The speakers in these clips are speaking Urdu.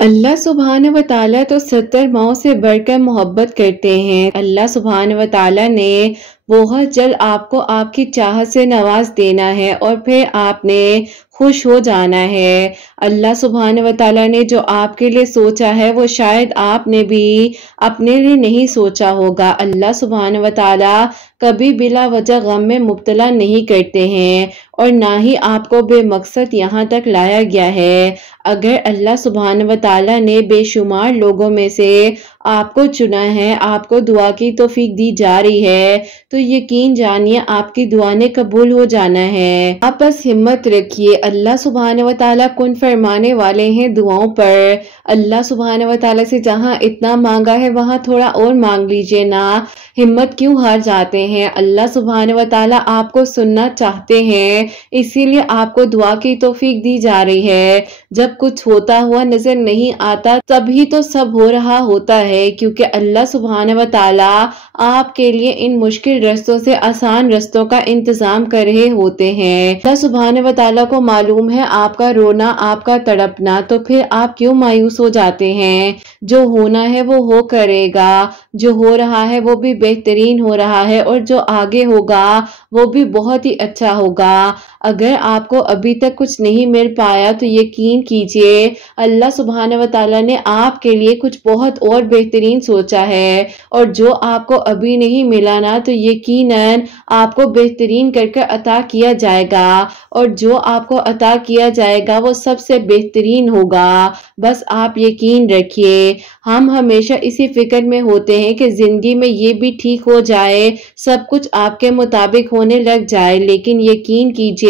اللہ سبحانہ و تعالیٰ تو 70 ماؤں سے بڑھ کر محبت کرتے ہیں۔ اللہ سبحانہ و تعالیٰ نے بہت جلد آپ کو آپ کی چاہت سے نواز دینا ہے اور پھر آپ نے خوش ہو جانا ہے۔ اللہ سبحانہ و تعالیٰ نے جو آپ کے لیے سوچا ہے وہ شاید آپ نے بھی اپنے لیے نہیں سوچا ہوگا۔ اللہ سبحانہ و تعالیٰ کبھی بلا وجہ غم میں مبتلا نہیں کرتے ہیں اور نہ ہی آپ کو بے مقصد یہاں تک لایا گیا ہے۔ اگر اللہ سبحانہ و تعالیٰ نے بے شمار لوگوں میں سے آپ کو چنا ہے، آپ کو دعا کی توفیق دی جا رہی ہے، تو یقین جانیے آپ کی دعا نے قبول ہو جانا ہے۔ آپ بس ہمت رکھیے، اللہ سبحانہ و تعالیٰ کن فرمانے والے ہیں دعاؤں پر۔ اللہ سبحانہ و تعالیٰ سے جہاں اتنا مانگا ہے وہاں تھوڑا اور مانگ لیجئے نا، ہمت کیوں ہار جاتے ہیں؟ اللہ سبحانہ و تعالیٰ آپ کو سننا چاہتے ہیں، اسی لیے آپ کو دعا کی توفیق دی جا رہی ہے۔ جب کچھ ہوتا ہوا نظر نہیں آتا تبھی تو سب ہو رہا ہوتا ہے، کیونکہ اللہ سبحانہ و تعالیٰ آپ کے لیے ان مشکل رستوں سے آسان رستوں کا انتظام کر رہے ہوتے ہیں۔ اللہ سبحانہ و تعالیٰ کو معلوم ہے آپ کا رونا، آپ کا تڑپنا، تو پھر آپ کیوں مایوس ہو جاتے ہیں؟ جو ہونا ہے وہ ہو کرے گا، جو ہو رہا ہے وہ بھی بہترین ہو رہا ہے اور جو آگے ہوگا وہ بھی بہت ہی اچھا ہوگا۔ اگر آپ کو ابھی تک کچھ نہیں مل پایا تو یقین کیجئے اللہ سبحانہ و تعالیٰ نے آپ کے لیے کچھ بہت اور بہترین سوچا ہے، اور جو آپ کو ابھی نہیں ملا نا تو یقیناً آپ کو بہترین کر کے عطا کیا جائے گا، اور جو آپ کو عطا کیا جائے گا وہ سب سے بہترین ہوگا۔ بس آپ یقین رکھیے۔ ہم ہمیشہ اسی فکر میں ہوتے ہیں کہ زندگی میں یہ بھی ٹھیک ہو جائے، سب کچھ آپ کے مطابق ہونے لگ جائے، لیکن یقین کیجئے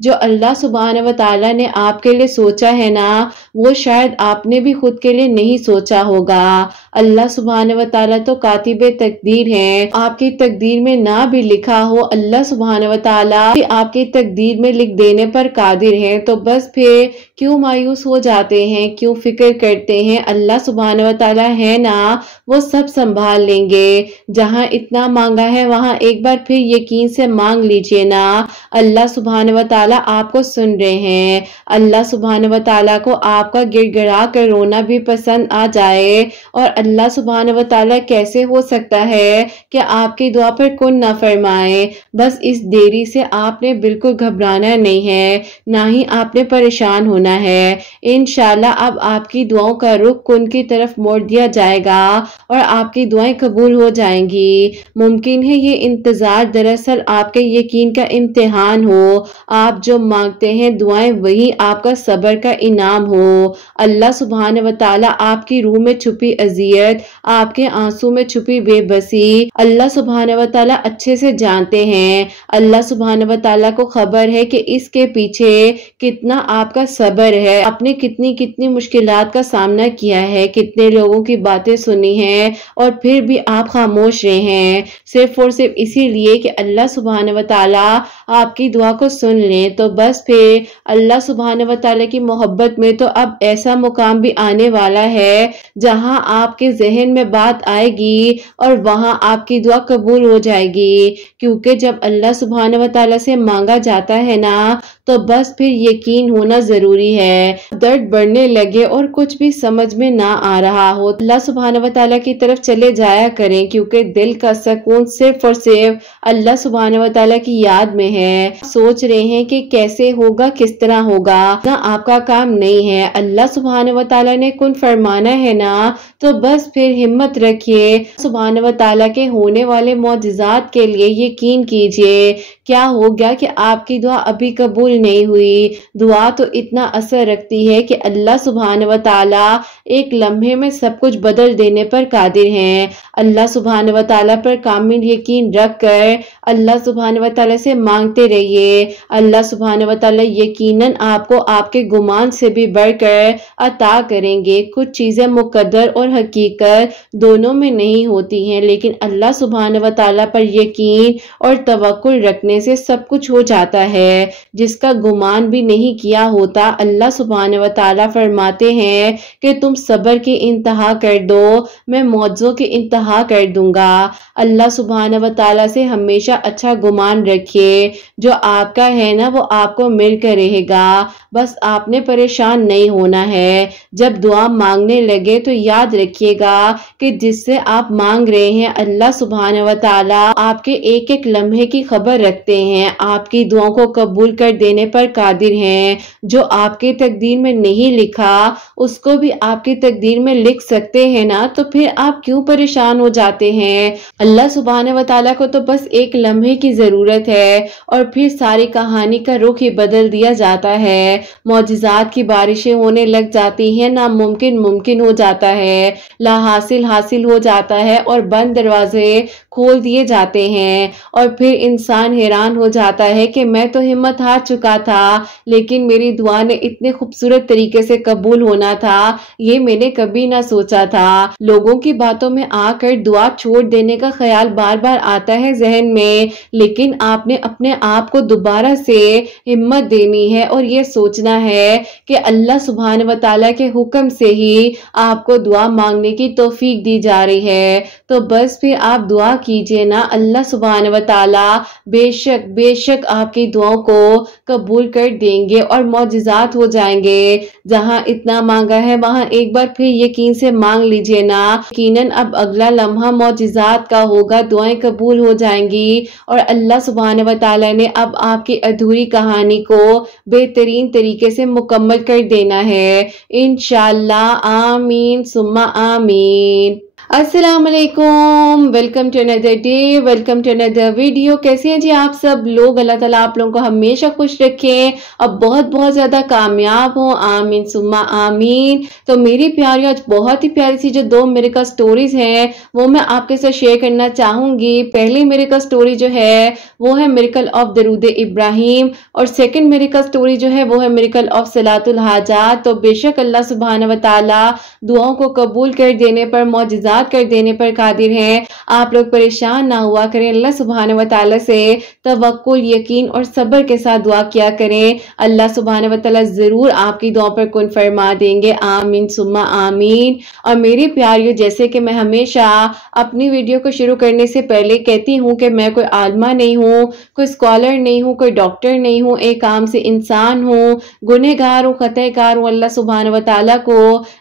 جو اللہ سبحانہ و تعالیٰ نے آپ کے لیے سوچا ہے نا وہ شاید آپ نے بھی خود کے لیے نہیں سوچا ہوگا۔ اللہ سبحانہ و تعالیٰ تو کاتب تقدیر ہیں، آپ کی تقدیر میں نہ بھی لکھا ہو اللہ سبحانہ و تعالیٰ آپ کی تقدیر میں لکھ دینے پر قادر ہیں۔ تو بس پھر کیوں مایوس ہو جاتے ہیں، کیوں فکر کرتے ہیں؟ اللہ سبحانہ و تعالیٰ ہے نا وہ سب سنبھال لیں گے۔ جہاں اتنا مانگا ہے وہاں ایک بار پھر یقین سے مانگ لیجئے نا، اللہ سبحانہ و تعالیٰ آپ کو سن رہے ہیں۔ اللہ سبحانہ و تعالیٰ کو آپ کا گڑ گڑا کر رونا بھی پسند آ جائے، اور اللہ سبحانہ و تعالیٰ کیسے ہو سکتا ہے کہ آپ کی دعا پر کن نہ فرمائے؟ بس اس دیری سے آپ نے بالکل گھبرانا نہیں ہے، نہ ہی آپ نے پریشان ہونا ہے۔ انشاءاللہ اب آپ کی دعاؤں کا رخ کن کی طرف موڑ دیا جائے گا اور آپ کی دعائیں قبول ہو جائیں گی۔ ممکن ہے یہ انتظار دراصل آپ کے یقین کا امتحان ہو، آپ جو مانگتے ہیں دعائیں وہی آپ کا صبر کا انعام ہو۔ اللہ سبحانہ و تعالیٰ آپ کی روح میں چھپی اذیت، آپ کے آنسو میں چھپی بے بسی اللہ سبحانہ و تعالیٰ اچھے سے جانتے ہیں۔ اللہ سبحانہ و تعالیٰ کو خبر ہے کہ اس کے پیچھے کتنا آپ کا صبر ہے، آپ نے کتنی مشکلات کا سامنا کیا ہے، کتنے لوگوں کی باتیں سنی ہیں اور پھر بھی آپ خاموش رہے ہیں، صرف اور صرف اسی لیے کہ اللہ سبحانہ و تعالیٰ آپ کی دعا کو سن لیں۔ تو بس پھر اللہ سبحانہ و تعالیٰ کی محبت میں تو اب ایسا مقام بھی آنے والا ہے جہاں آپ کے ذہن میں بات آئے گی اور وہاں آپ کی دعا قبول ہو جائے گی، کیونکہ جب اللہ سبحانہ و تعالیٰ سے مانگا جاتا ہے نا تو بس پھر یقین ہونا ضروری ہے۔ درد بڑھنے لگے اور کچھ بھی سمجھ میں نہ آ رہا ہو، اللہ سبحانہ و تعالیٰ کی طرف چلے جایا کریں، کیونکہ دل کا سکون صرف اور صرف اللہ سبحانہ و تعالیٰ کی یاد میں ہے۔ سوچ رہے ہیں کہ کیسے ہوگا، کس طرح ہوگا، نہ آپ کا کام نہیں ہے، اللہ سبحانہ و تعالیٰ نے کن فرمانا ہے نا، تو بس پھر ہمت رکھیے، سبحانہ و تعالیٰ کے ہونے والے معجزات کے لیے یقین کیجئے۔ کیا ہو گیا کہ آپ کی دعا ابھی قبول نہیں ہوئی؟ دعا تو اتنا اثر رکھتی ہے کہ اللہ سبحانہ و تعالیٰ ایک لمحے میں سب کچھ بدل دینے پر قادر ہیں۔ اللہ سبحانہ و تعالیٰ پر کامل یقین رکھ کر اللہ سبحانہ و تعالیٰ سے مانگتے رہیے، اللہ سبحانہ و تعالیٰ یقیناً آپ کو آپ کے گمان سے بھی بڑھ کر عطا کریں گے۔ کچھ چیزیں مقدر اور حقیقت دونوں میں نہیں ہوتی ہیں، لیکن اللہ سبحانہ و تعالیٰ پر یقین اور توکل رکھنے کرنے سے سب کچھ ہو جاتا ہے، جس کا گمان بھی نہیں کیا ہوتا۔ اللہ سبحانہ و تعالیٰ فرماتے ہیں کہ تم صبر کی انتہا کر دو، میں معجزوں کی انتہا کر دوں گا۔ اللہ سبحانہ و تعالیٰ سے ہمیشہ اچھا گمان رکھیے، جو آپ کا ہے نا وہ آپ کو مل کر رہے گا، بس آپ نے پریشان نہیں ہونا ہے۔ جب دعا مانگنے لگے تو یاد رکھیے گا کہ جس سے آپ مانگ رہے ہیں اللہ سبحانہ و تعالیٰ آپ کے ایک ایک لمحے کی خبر رکھتے ہیں، آپ کی دعاؤں کو قبول کر دینے پر قادر ہیں۔ جو آپ کے تقدیر میں نہیں لکھا اس کو بھی آپ کی تقدیر میں لکھ سکتے ہیں نا، تو پھر آپ کیوں پریشان ہو جاتے ہیں؟ اللہ سبحانہ و تعالیٰ کو تو بس ایک لمحے کی ضرورت ہے اور پھر ساری کہانی کا رخ ہی بدل دیا جاتا ہے، معجزات کی بارشیں ہونے لگ جاتی ہیں، ناممکن ممکن ہو جاتا ہے، لا حاصل حاصل ہو جاتا ہے اور بند دروازے کھول دیے جاتے ہیں، اور پھر انسان حیران ہو جاتا ہے کہ میں تو ہمت ہار چکا تھا لیکن میری دعا نے اتنے خوبصورت طریقے سے قبول ہونا تھا، یہ میں نے کبھی نہ سوچا تھا۔ لوگوں کی باتوں میں آ کر دعا چھوڑ دینے کا خیال بار بار آتا ہے ذہن میں، لیکن آپ نے اپنے آپ کو دوبارہ سے ہمت دینی ہے اور یہ سوچنا ہے کہ اللہ سبحانہ و تعالیٰ کے حکم سے ہی آپ کو دعا مانگنے کی توفیق دی جا رہی ہے، تو بس پھر آپ دعا کیجئے نا، اللہ سبحانہ و تعالیٰ بے شک آپ کی دعاؤں کو قبول کر دیں گے اور معجزات ہو جائیں گے۔ جہاں اتنا مانگا ہے وہاں ایک بار پھر یقین سے مانگ لیجئے نا، یقیناً اب اگلا لمحہ معجزات کا ہوگا، دعائیں قبول ہو جائیں گی اور اللہ سبحانہ و تعالیٰ نے اب آپ کی ادھوری کہانی کو بہترین طریقے سے مکمل کر دینا ہے، انشاءاللہ۔ آمین ثم آمین۔ السلام علیکم، ویلکم ٹو اندر ڈے، ویلکم ٹو اندر ویڈیو۔ کیسے ہیں جی آپ سب لوگ؟ اللہ تعالیٰ آپ لوگوں کو ہمیشہ خوش رکھیں اور بہت بہت زیادہ کامیاب ہوں، آمین ثم آمین۔ تو میری پیاری آج بہت ہی پیاری سی جو 2 میریکل سٹوریز ہیں وہ میں آپ کے ساتھ شیئر کرنا چاہوں گی۔ پہلی میریکل سٹوری جو ہے وہ ہے میریکل آف درود ابراہیم، اور سیکنڈ میریکل سٹوری جو ہے وہ ہے میریکل آف صلاۃ الحاجات۔ تو بے شک اللہ سبحانہ و تعالیٰ دعاؤں کو قبول کر دینے پر، معجزات کر دینے پر قادر ہیں۔ آپ لوگ پریشان نہ ہوا کریں، اللہ سبحانہ و تعالیٰ سے توکل، یقین اور صبر کے ساتھ دعا کیا کریں، اللہ سبحانہ و تعالیٰ ضرور آپ کی دعاؤں پر کن فرما دیں گے، آمین ثم آمین۔ اور میری پیاریوں، جیسے کہ میں ہمیشہ اپنی ویڈیو کو شروع کرنے سے پہلے کہتی ہوں کہ میں کوئی عالمہ نہیں ہوں، کوئی اسکالر نہیں ہوں، کوئی ڈاکٹر نہیں ہوں، ایک عام سے انسان ہوں، گنہگار ہوں، خطا کار ہوں، اللہ سبحانہ و تعالیٰ کو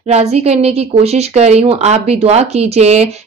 راضی کرنے کی کوشش کر رہی ہوں۔ آپ بھی دعا کیجئے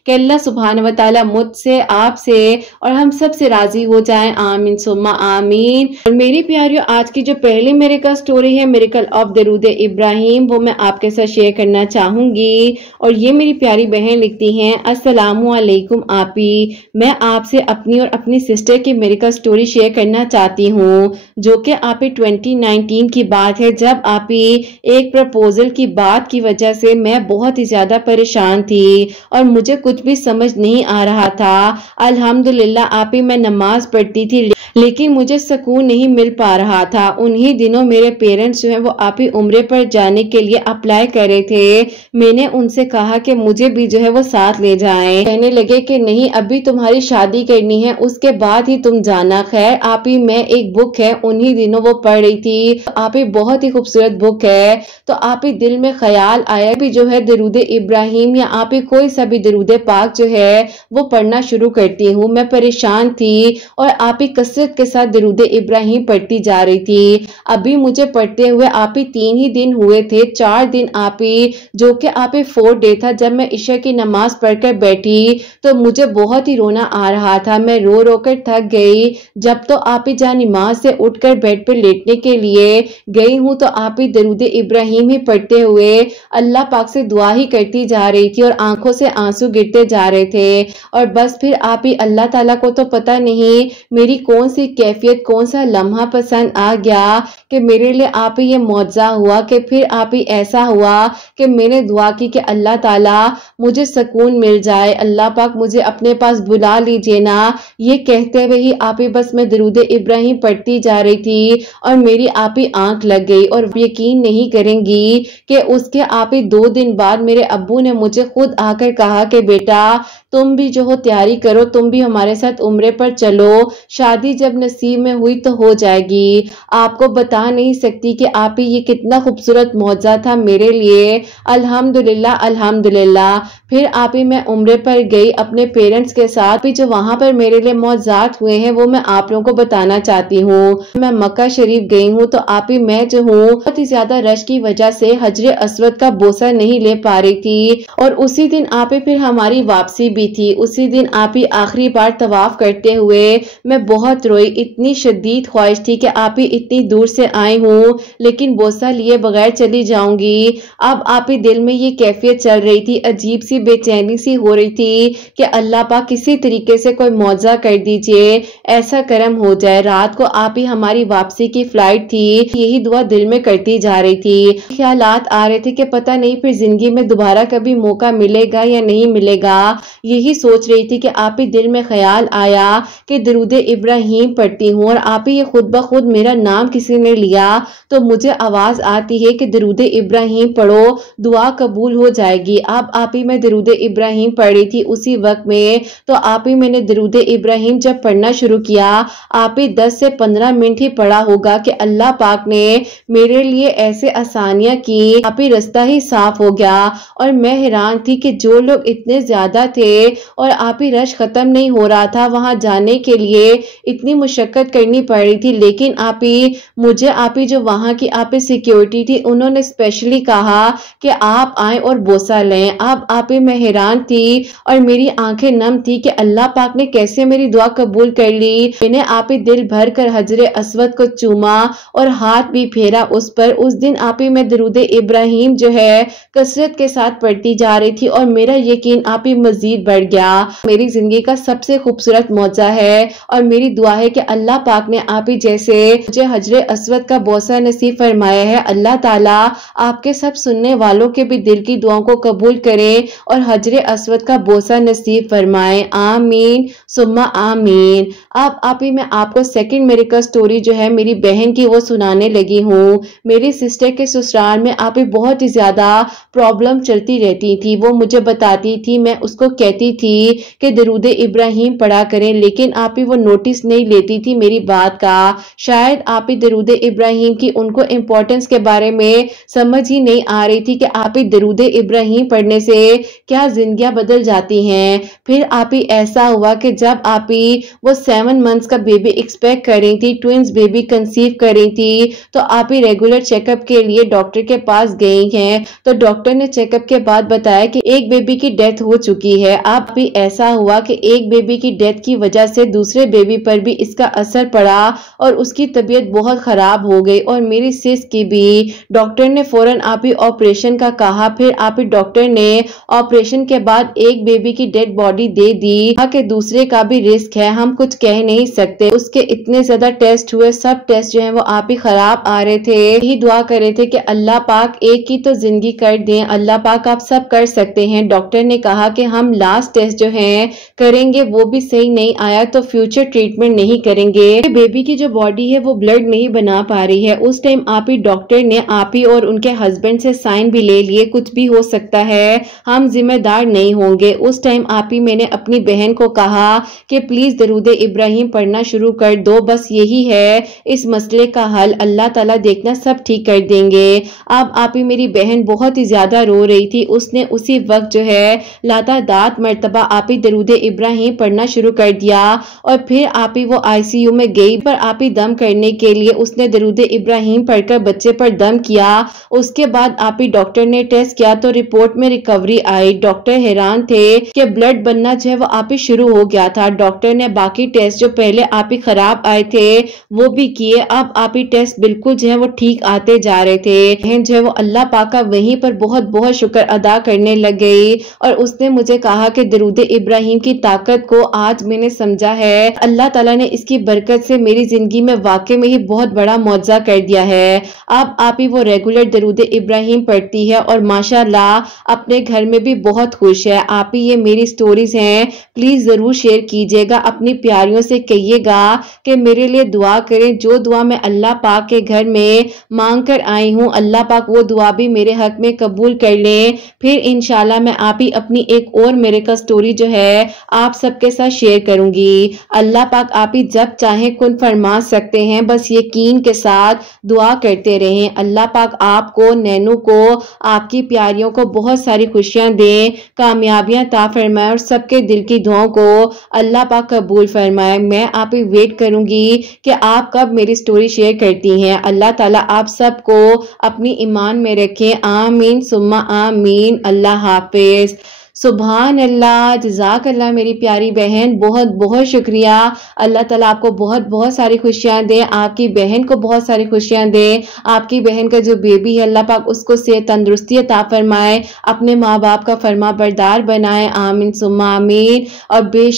کہ اللہ سبحانہ و تعالیٰ مجھ سے، آپ سے اور ہم سب سے راضی ہو جائیں، آمین ثم آمین۔ اور میری پیاریوں، آج کی جو پہلی میریکل سٹوری ہے میریکل آف درود ابراہیم، وہ میں آپ کے ساتھ شیئر کرنا چاہوں گی۔ اور یہ میری پیاری بہن لکھتی ہیں، السلام علیکم آپی، میں آپ سے اپنی اور اپنی سسٹر کی میریکل سٹوری شیئر کرنا چاہتی ہوں، جو کہ آپی 2019 کی بات ہے، جب آپی ایک پرپوزل کی بات کی وجہ سے میں بہت ہی زیادہ پریشان تھی اور مجھے کچھ بھی سمجھ نہیں آ رہا تھا۔ الحمدللہ آپی میں نماز پڑھتی تھی لیکن مجھے سکون نہیں مل پا رہا تھا۔ انہی دنوں میرے پیرنٹس جو ہیں وہ آپی عمرے پر جانے کے لیے اپلائی کر رہے تھے۔ میں نے ان سے کہا کہ مجھے بھی جو ہے وہ ساتھ لے جائیں، کہنے لگے کہ نہیں ابھی تمہاری شادی کرنی ہے، اس کے بعد ہی تم جانا۔ خیر آپی میں ایک بک ہے انہی دنوں وہ پڑھ رہی تھی، آپی بہت ہی خوبصورت بک ہے، تو آپی دل میں خیال آیا بھی جو ہے درود ابراہیم یا آپی کوئی سا بھی درود پاک جو ہے وہ پڑھنا شروع کرتی ہوں۔ میں پریشان تھی اور آپی کثرت کے ساتھ درود ابراہیم پڑھتی جا رہی تھی۔ ابھی مجھے پڑھتے ہوئے آپی 3 ہی دن ہوئے تھے، 4 دن آپی، جو کہ آپی 4 ڈے تھا، جب میں عشاء کی نماز پڑھ کر بیٹھی تو مجھے بہت ہی رونا آ رہا تھا، میں رو رو کر تھک گئی۔ جب تو آپی جان نماز سے اٹھ کر بیڈ پہ لیٹنے کے لیے گئی ہوں تو آپی درود ابراہیم ہی پڑھتے ہوئے اللہ پاک سے دعا ہی کرتی جا رہی تھی اور آنکھوں سے آنسو گرتے جا رہے تھے۔ اور بس پھر آپی اللہ تعالیٰ کو تو پتہ نہیں میری کون سی کیفیت، کون سا لمحہ پسند آ گیا کہ میرے لیے آپی یہ معجزہ ہوا کہ پھر آپی ایسا ہوا کہ میں نے دعا کی کہ اللہ تعالیٰ مجھے سکون مل جائے، اللہ پاک مجھے اپنے پاس بلا لیجیے نا۔ یہ کہتے ہوئے ہی آپی بس میں درود ابراہیم پڑھتی جا رہی تھی اور میری آپی آنکھ لگ گئی، اور یقین نہیں کریں گی کہ اس کے آپی 2 دن بعد میرے ابو نے مجھے خود آ کر کہا کہ بیٹا تم بھی جو ہو تیاری کرو، تم بھی ہمارے ساتھ عمرے پر چلو، شادی جب نصیب میں ہوئی تو ہو جائے گی. آپ کو بتا نہیں سکتی کہ آپ یہ کتنا خوبصورت معجزہ تھا میرے لیے. الحمدللہ الحمدللہ. پھر آپ ہی میں عمرے پر گئی اپنے پیرنٹس کے ساتھ. بھی جو وہاں پر میرے لیے معجزات ہوئے ہیں وہ میں آپ لوگوں کو بتانا چاہتی ہوں. میں مکہ شریف گئی ہوں تو آپ ہی میں جو ہوں بہت ہی زیادہ رش کی وجہ سے حجر اسود کا بوسہ نہیں لے پا رہی تھی. اور اسی دن آپ ہی پھر ہماری واپسی بھی تھی. اسی دن آپ ہی آخری بار طواف کرتے ہوئے میں بہت روئی. اتنی شدید خواہش تھی کہ آپ ہی اتنی دور سے آئی ہوں لیکن بوسہ لیے بغیر چلی جاؤں گی. اب آپ ہی دل میں یہ کیفیت چل رہی تھی, عجیب سی بے چینی سی ہو رہی تھی کہ اللہ پاک کسی طریقے سے کوئی معجزہ کر دیجئے, ایسا کرم ہو جائے. رات کو آپ ہی ہماری واپسی کی فلائٹ تھی. یہی دعا دل میں کرتی جا رہی تھی. خیالات آ رہے تھے کہ پتہ نہیں پھر زندگی میں دوبارہ کبھی موقع ملے گا یا نہیں ملے گا. یہی سوچ رہی تھی کہ آپ ہی دل میں خیال آیا کہ درود ابراہیم پڑھتی ہوں, اور آپ ہی یہ خود بخود میرا نام کسی نے لیا تو مجھے آواز آتی ہے کہ درود ابراہیم پڑھو, دعا قبول ہو جائے گی. اب آپ ہی میں درود ابراہیم پڑھ رہی تھی اسی وقت میں, تو آپ ہی میں نے درود ابراہیم جب پڑھنا شروع کیا, آپ ہی 10 سے 15 منٹ ہی پڑھا ہوگا کہ اللہ پاک نے میرے لیے ایسے آسانیاں کی, آپ ہی رستہ ہی صاف ہو گیا. اور میں حیران تھی کہ جو لوگ اتنے زیادہ تھے اور آپ ہی رش ختم نہیں ہو رہا تھا, وہاں جانے کے لیے اتنی مشقت کرنی پڑ رہی تھی, لیکن آپ ہی مجھے آپ ہی جو وہاں کی آپ ہی سیکیورٹی تھی انہوں نے اسپیشلی کہا کہ آپ آئیں اور بوسہ لیں. اب آپ ہی میں حیران تھی اور میری آنکھیں نم تھی کہ اللہ پاک نے کیسے میری دعا قبول کر لی. میں نے آپ ہی دل بھر کر حجر اسود کو چوما اور ہاتھ بھی پھیرا اس پر. اس دن آپ ہی میں درود ابراہیم جو ہے کثرت کے ساتھ پڑھتی جا رہی تھی اور میرا یقین آپ ہی مزید بڑھ گیا. میری زندگی کا سب سے خوبصورت معجزہ ہے اور میری دعا ہے کہ اللہ پاک نے آپ ہی جیسے مجھے حجر اسود کا بوسہ نصیب فرمایا ہے, اللہ تعالیٰ آپ کے سب سننے والوں کے بھی دل کی دعاؤں کو قبول کرے اور حجر اسود کا بوسہ نصیب فرمائے. آمین ثم آمین. اب آپ ہی میں آپ کو سیکنڈ میریکل سٹوری جو ہے میری بہن کی وہ سنانے لگی ہوں. میری سسٹر کے سسرال میں آپ ہی بہت ہی زیادہ پرابلم چلتی رہتی تھی. وہ مجھے بتاتی تھی, میں اس کو کہتی تھی کہ درود ابراہیم پڑھا کریں, لیکن آپ ہی وہ نوٹس نہیں لیتی تھی میری بات کا. شاید آپ ہی درود ابراہیم کی ان کو امپورٹنس کے بارے میں سمجھ ہی نہیں آ رہی تھی کہ آپ ہی درود ابراہیم پڑھنے سے کیا زندگیاں بدل جاتی ہیں. پھر آپ ہی ایسا ہوا کہ جب آپ ہی وہ 7 منتھس کا بیبی ایکسپیکٹ کر رہی تھی, ٹوینز بیبی کنسیو کر رہی تھی, تو آپ ہی ریگولر چیک اپ کے لیے ڈاکٹر کے پاس گئی ہیں. تو ڈاکٹر نے چیک اپ کے بعد بتایا کہ ایک بیبی کی ڈیتھ ہو چکی ہے. اب بھی ایسا ہوا کہ ایک بیبی کی ڈیتھ کی وجہ سے دوسرے بیبی پر بھی اس کا اثر پڑا اور اس کی طبیعت بہت خراب ہو گئی, اور میری سس کی بھی. ڈاکٹر نے فوراً آپ ہی آپریشن کا کہا. پھر آپ ہی ڈاکٹر نے آپریشن کے بعد ایک بیبی کی ڈیڈ باڈی دے دی کہ دوسرے کا بھی رسک ہے, ہم کچھ کہہ نہیں سکتے. اس کے اتنے زیادہ ٹیسٹ ہوئے, سب ٹیسٹ جو ہیں وہ آپ ہی خراب آ رہے تھے. یہی دعا کر رہے تھے کہ اللہ پاک ایک کی تو زندگی کر دیں, اللہ پاک آپ سب کر سکتے ہیں. ڈاکٹر نے کہا کہ ہم لاسٹ ٹیسٹ جو ہیں کریں گے, وہ بھی صحیح نہیں آیا تو فیوچر ٹریٹمنٹ نہیں کریں گے. بیبی کی جو باڈی ہے وہ بلڈ نہیں بنا پا رہی ہے. اس ٹائم آپ ہی ڈاکٹر نے آپ ہی اور ان کے ہسبینڈ سے سائن بھی لے لیے, کچھ بھی ہو سکتا ہے, ہم ذمہ دار نہیں ہوں گے. اس ٹائم آپ ہی میں نے اپنی بہن کو کہا کہ پلیز درود ابراہیم پڑھنا شروع کر دو, بس یہی ہے اس مسئلے کا حل, اللہ تعالیٰ دیکھنا سب ٹھیک کر دیں گے. اب آپ ہی میری بہن بہت ہی زیادہ رو رہی تھی. اس نے اسی وقت جو ہے لاتعداد مرتبہ آپ ہی درود ابراہیم پڑھنا شروع کر دیا, اور پھر آپ ہی وہ ICU میں گئی. پر آپ ہی دم کرنے کے لیے اس نے درود ابراہیم پڑھ کر بچے پر دم کیا. اس کے بعد آپ ہی ڈاکٹر نے ٹیسٹ کیا تو رپورٹ میں ریکوری آئی. ڈاکٹر حیران تھے کہ بلڈ بننا جو ہے وہ آپ ہی شروع ہو گیا تھا. ڈاکٹر نے باقی ٹیسٹ جو پہلے آپ ہی خراب آئے تھے وہ بھی کیے. اب آپ ہی ٹیسٹ بالکل جو ہے وہ ٹھیک آتے جا رہے تھے. بہن جو ہے وہ اللہ پاک کا وہیں پر بہت بہت شکر ادا کرنے لگ گئی, اور اس نے مجھے کہا کہ درود ابراہیم کی طاقت کو آج میں نے سمجھا ہے. اللہ تعالیٰ نے اس کی برکت سے میری زندگی میں واقع میں ہی بہت بڑا معجزہ کر دیا ہے. اب آپ ہی وہ ریگولر درود ابراہیم پڑھتی ہے اور ماشاءاللہ اپنے گھر میں بھی بہت خوش ہے. آپ ہی یہ میری سٹوریز ہیں, پلیز ضرور شیئر کیجیے گا, اپنی پیاریوں سے کہیے گا کہ میرے لیے دعا کریں. جو دعا میں اللہ پاک کے گھر میں مانگ کر آئی ہوں, اللہ پاک وہ دعا بھی میرے حق میں قبول کر لیں. پھر انشاءاللہ میں آپ ہی اپنی ایک اور میریکل سٹوری جو ہے آپ سب کے ساتھ شیئر کروں گی. اللہ پاک آپ ہی جب چاہیں کن فرما سکتے ہیں، بس یقین کے ساتھ دعا کرتے رہیں۔ اللہ پاک آپ کو، نینو کو، آپ کی پیاریوں کو بہت ساری خوشیاں دیں، کامیابیاں عطا فرمائے اور سب کے دل کی دعاؤں کو اللہ پاک قبول فرمائے۔ میں آپ ہی ویٹ کروں گی کہ آپ کب میری سٹوری شیئر کرتی ہیں۔ اللہ تعالیٰ آپ سب کو اپنی ایمان میں رکھیں، آمین ثم آمین۔ اللہ حافظ۔ سبحان اللہ، جزاک اللہ میری پیاری بہن، بہت بہت شکریہ۔ اللہ تعالیٰ آپ کو بہت بہت ساری خوشیاں دے، آپ کی بہن کو بہت ساری خوشیاں دے، آپ کی بہن کا جو بیبی ہے اللہ پاک اس کو صحت تندرستی عطا فرمائے، اپنے ماں باپ کا فرما بردار بنائے، آمین ثم آمین۔ اور بے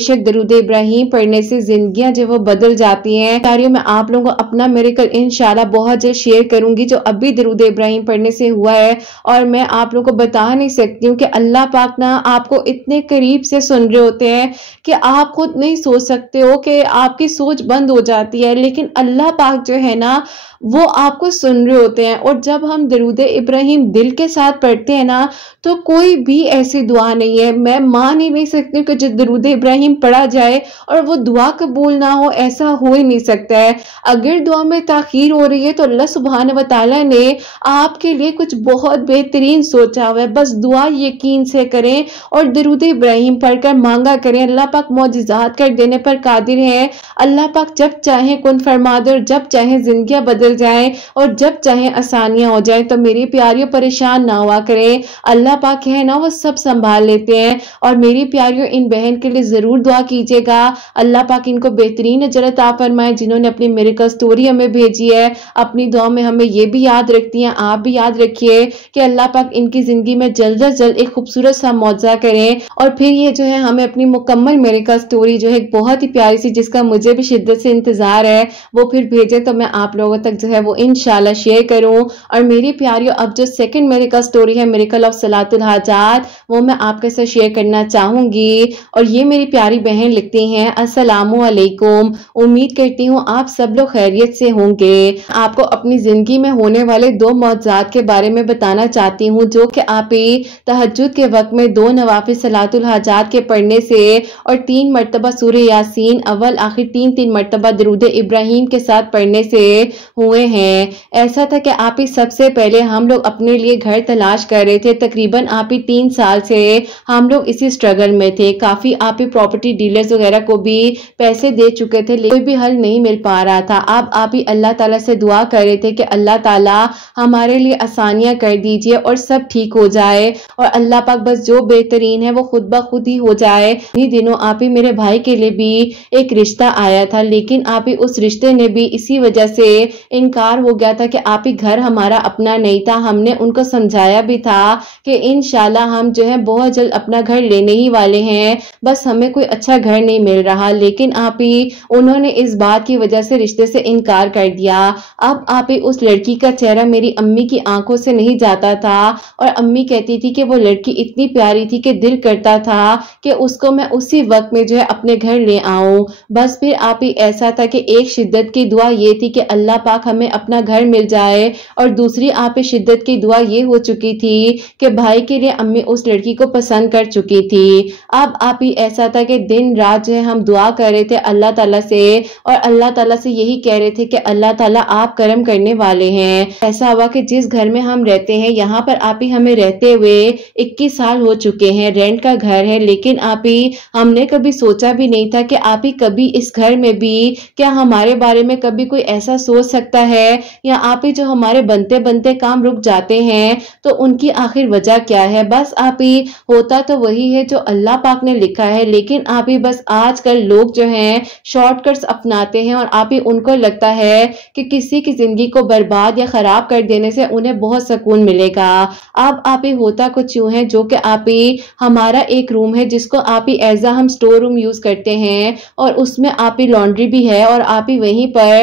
شک درود ابراہیم پڑھنے سے زندگیاں جو وہ بدل جاتی ہیں۔ پیاریوں میں آپ لوگوں کو اپنا میریکل انشاءاللہ بہت جلد شیئر کروں گی جو ابھی درود ابراہیم پڑھنے سے ہوا ہے، اور میں آپ لوگوں کو بتا نہیں سکتی ہوں کہ اللہ پاک نا آپ کو اتنے قریب سے سن رہے ہوتے ہیں کہ آپ خود نہیں سوچ سکتے ہو، کہ آپ کی سوچ بند ہو جاتی ہے، لیکن اللہ پاک جو ہے نا وہ آپ کو سن رہے ہوتے ہیں۔ اور جب ہم درود ابراہیم دل کے ساتھ پڑھتے ہیں نا تو کوئی بھی ایسی دعا نہیں ہے، میں مان ہی نہیں سکتی کہ جو درود ابراہیم پڑھا جائے اور وہ دعا قبول نہ ہو، ایسا ہو ہی نہیں سکتا ہے۔ اگر دعا میں تاخیر ہو رہی ہے تو اللہ سبحانہ و تعالیٰ نے آپ کے لیے کچھ بہت بہترین سوچا ہوا ہے، بس دعا یقین سے کریں اور درود ابراہیم پڑھ کر مانگا کریں۔ اللہ پاک معجزات کر دینے پر قادر ہے۔ اللہ پاک جب چاہیں کن فرما دے اور جب چاہیں زندگیاں بدل جائیں اور جب چاہیں آسانیاں ہو جائیں۔ تو میری پیاریوں پریشان نہ ہوا کریں، اللہ پاک ہے نا وہ سب سنبھال لیتے ہیں۔ اور میری پیاریوں ان بہن کے لیے ضرور دعا کیجیے گا، اللہ پاک ان کو بہترین اجر عطا فرمائے جنہوں نے اپنی میریکل سٹوری ہمیں بھیجی ہے، اپنی دعا میں ہمیں یہ بھی یاد رکھتی ہیں۔ آپ بھی یاد رکھیے کہ اللہ پاک ان کی زندگی میں جلد از جلد ایک خوبصورت سا معجزہ کریں، اور پھر یہ جو ہے ہمیں اپنی مکمل میریکل سٹوری جو ہے ایک بہت ہی پیاری سی جس کا مجھے بھی شدت سے انتظار ہے وہ پھر بھیجے تو میں آپ لوگوں تک جو ہے وہ انشاءاللہ شیئر کروں۔ اور میری پیاریوں اب جو سیکنڈ میریکل سٹوری ہے، میریکل آف صلاۃ الحاجات، وہ میں آپ کے ساتھ شیئر کرنا چاہوں گی۔ اور یہ میری پیاری بہن لکھتی ہیں، السلام علیکم، امید کرتی ہوں آپ سب لوگ خیریت سے ہوں گے۔ آپ کو اپنی زندگی میں ہونے والے 2 معجزات کے بارے میں بتانا چاہتی ہوں جو کہ آپ تہجد کے وقت میں 2 نوافل صلاۃ الحاجات کے پڑھنے سے اور 3 مرتبہ سورہ یاسین اول آخر 3 مرتبہ درود ابراہیم کے ساتھ پڑھنے سے ہوئے ہیں۔ ایسا تھا کہ آپ ہی سب سے پہلے ہم لوگ اپنے لیے گھر تلاش کر رہے تھے، تقریباً آپ ہی 3 سال سے ہم لوگ اسی سٹرگل میں تھے، کافی آپ ہی پراپرٹی ڈیلرز وغیرہ کو بھی پیسے دے چکے تھے لیکن کوئی بھی حل نہیں مل پا رہا تھا۔ اب آپ ہی اللہ تعالیٰ سے دعا کر رہے تھے کہ اللہ تعالیٰ ہمارے لیے آسانیاں کر دیجئے اور سب ٹھیک ہو جائے، اور اللہ پاک بس جو بہترین ہے وہ خود بخود ہی ہو جائے۔ انہی دنوں آپ ہی میرے بھائی کے لیے بھی ایک رشتہ آیا تھا، لیکن آپ ہی اس رشتے نے بھی اسی وجہ سے انکار ہو گیا تھا کہ آپ ہی گھر ہمارا اپنا نہیں تھا۔ ہم نے ان کو سمجھایا بھی تھا کہ انشاءاللہ ہم جو ہے بہت جلد اپنا گھر لینے ہی والے ہیں، بس ہمیں کوئی اچھا گھر نہیں مل رہا، لیکن آپ ہی انہوں نے اس بات کی وجہ سے رشتے سے انکار کر دیا۔ اب آپ ہی اس لڑکی کا چہرہ میری امی کی آنکھوں سے نہیں جاتا تھا، اور امی کہتی تھی کہ وہ لڑکی اتنی پیاری تھی کہ دل کرتا تھا کہ اس کو میں اسی وقت میں جو ہے اپنے گھر لے آؤں۔ بس پھر آپ ہی ایسا تھا کہ ایک شدت کی دعا یہ تھی کہ اللہ پاک ہمیں اپنا گھر مل جائے، اور دوسری آپ ہی شدت کی دعا یہ ہو چکی تھی کہ بھائی کے لیے امی اس لڑکی کو پسند کر چکی تھی۔ اب آپ ہی ایسا تھا کہ دن رات جو ہے ہم دعا کر رہے تھے اللہ تعالیٰ سے، اور اللہ تعالیٰ سے یہی کہہ رہے تھے کہ اللہ تعالیٰ آپ کرم کرنے والے ہیں۔ ایسا ہوا کہ جس گھر میں ہم رہتے ہیں یہاں پر آپ ہی ہمیں رہتے ہوئے 21 سال ہو چکے ہیں، رینٹ کا گھر ہے، لیکن آپ ہی ہم نے کبھی سوچا بھی نہیں تھا کہ آپ ہی کبھی اس گھر میں بھی کیا ہمارے بارے میں کبھی کوئی ایسا سوچ سکتا ہے، یا آپ ہی جو ہمارے بنتے بنتے کام رک جاتے ہیں تو ان کی آخر وجہ کیا ہے۔ بس آپ ہی ہوتا تو وہی ہے جو اللہ پاک نے لکھا ہے، لیکن آپ ہی بس آج کل لوگ جو ہیں شارٹ کٹس اپناتے ہیں، اور آپ ہی ان کو لگتا ہے کہ کسی کی زندگی کو برباد یا خراب کر دینے سے انہیں بہت سکون ملے گا۔ اب آپ ہی ہوتا کچھ یوں ہے جو کہ آپ ہی ہمارا ایک روم ہے جس کو آپ ہی ایز ہم سٹور روم یوز کرتے ہیں، اور اس میں آپ ہی لانڈری بھی ہے، اور آپ ہی وہیں پر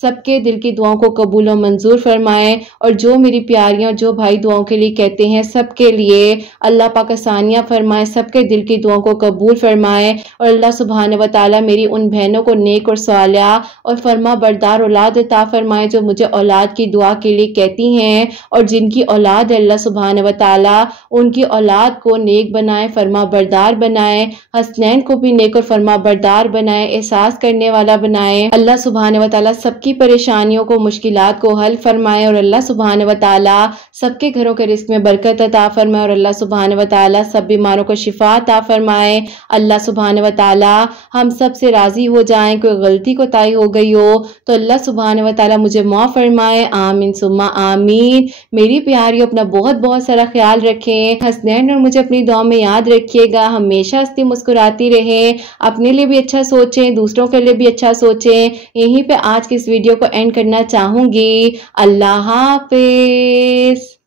سب کے دل کی دعاؤں کو قبول و منظور فرمائے، اور جو میری پیاریاں جو بھائی دعاؤں کے لیے کہتے ہیں سب کے لیے اللہ پاک آسانیاں فرمائے، سب کے دل کی دعاؤں کو قبول فرمائے، اور اللہ سبحانہ و تعالیٰ میری ان بہنوں کو نیک اور صالحہ اور فرما بردار اولاد عطا فرمائے جو مجھے اولاد کی دعا کے لیے کہتی ہیں، اور جن کی اولاد ہے اللہ سبحانہ و تعالیٰ ان کی اولاد کو نیک بنائے، فرما بردار بنائے، حسنین کو بھی نیک اور فرما بردار بنائے، احساس کرنے والا بنائے۔ اللہ سبحانہ و تعالیٰ سب کی پریشانیوں کو مشکلات کو حل فرمائے، اور اللہ سبحانہ و تعالیٰ سب کے گھروں کے رزق میں برکت عطا فرمائے، اور اللہ سبحانہ و تعالیٰ سب بیماروں کو شفا عطا فرمائے۔ اللہ سبحانہ و تعالیٰ ہم سب سے راضی ہو جائیں، کوئی غلطی کوتاہی ہو گئی ہو تو اللہ سبحانہ و تعالیٰ مجھے معاف فرمائے، آمین ثم آمین۔ میری پیاریوں اپنا بہت بہت سارا خیال رکھیں، حسنین اور مجھے اپنی دعا میں یاد رکھیے گا، ہمیشہ ہنستی مسکراتی رہیں، اپنے لیے بھی اچھا سوچیں، دوسروں کے لیے بھی اچھا سوچیں۔ یہیں پہ آج کی اس ویڈیو کو اینڈ کرنا چاہوں گی۔ اللہ حافظ۔